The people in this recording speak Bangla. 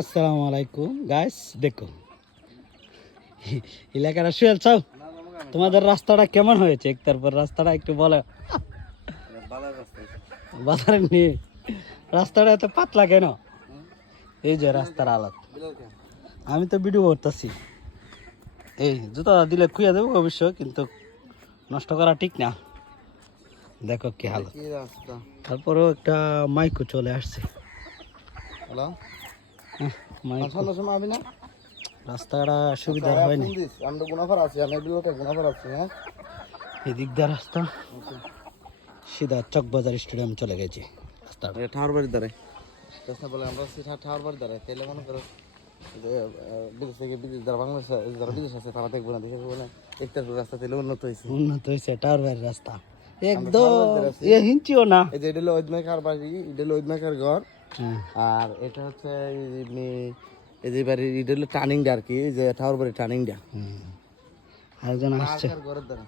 আসসালামু আলাইকুম গাইস, দেখো এলাকাটা শুয়েল চাও। তোমাদের রাস্তাটা কেমন হয়েছে? তারপর রাস্তাটা একটু বলে। বাজারে নিয়ে রাস্তাটা এত পাতলা কেন? এই যে রাস্তার আলাদ, আমি তো ভিডিও করতেছি। এই জুতা দিলে খুঁয়ে দেবো অবশ্য, কিন্তু নষ্ট করা ঠিক না। দেখো কি হালত। তারপরেও একটা মাইকো চলে আসছে। মাইকো রাস্তাটা সুবিধার হয় না। এদিক দিয়ে রাস্তা সিধা চকবাজার স্টেডিয়াম চলে গেছে রাস্তাটা। ঠাওয়ার বাড়ির দ্বারে বলে আমরা ঠাওয়ার বাড়ির দ্বারে তাইলে মনে করো বিদেশ থেকে বিদেশ যারা বাংলাদেশ যারা বিদেশ আছে তারা দেখবো না, দেখে বলে একটার রাস্তা তাইলে উন্নত হয়েছে। উন্নত হয়েছে টাওয়ার বাড়ির রাস্তা একদম হিঞ্চিও না। এই যে এটা হলো ওইদমেকার বাড়ি, এটা হলো ওইদমেকার ঘর। আর এটা হচ্ছে এই যে বাড়ি, এটা হলো টার্নিংটা আর কি, যে ঠাওয়ার বাড়ি টার্নিংটা। আরেকজন আসছে, ঘরের দ্বারা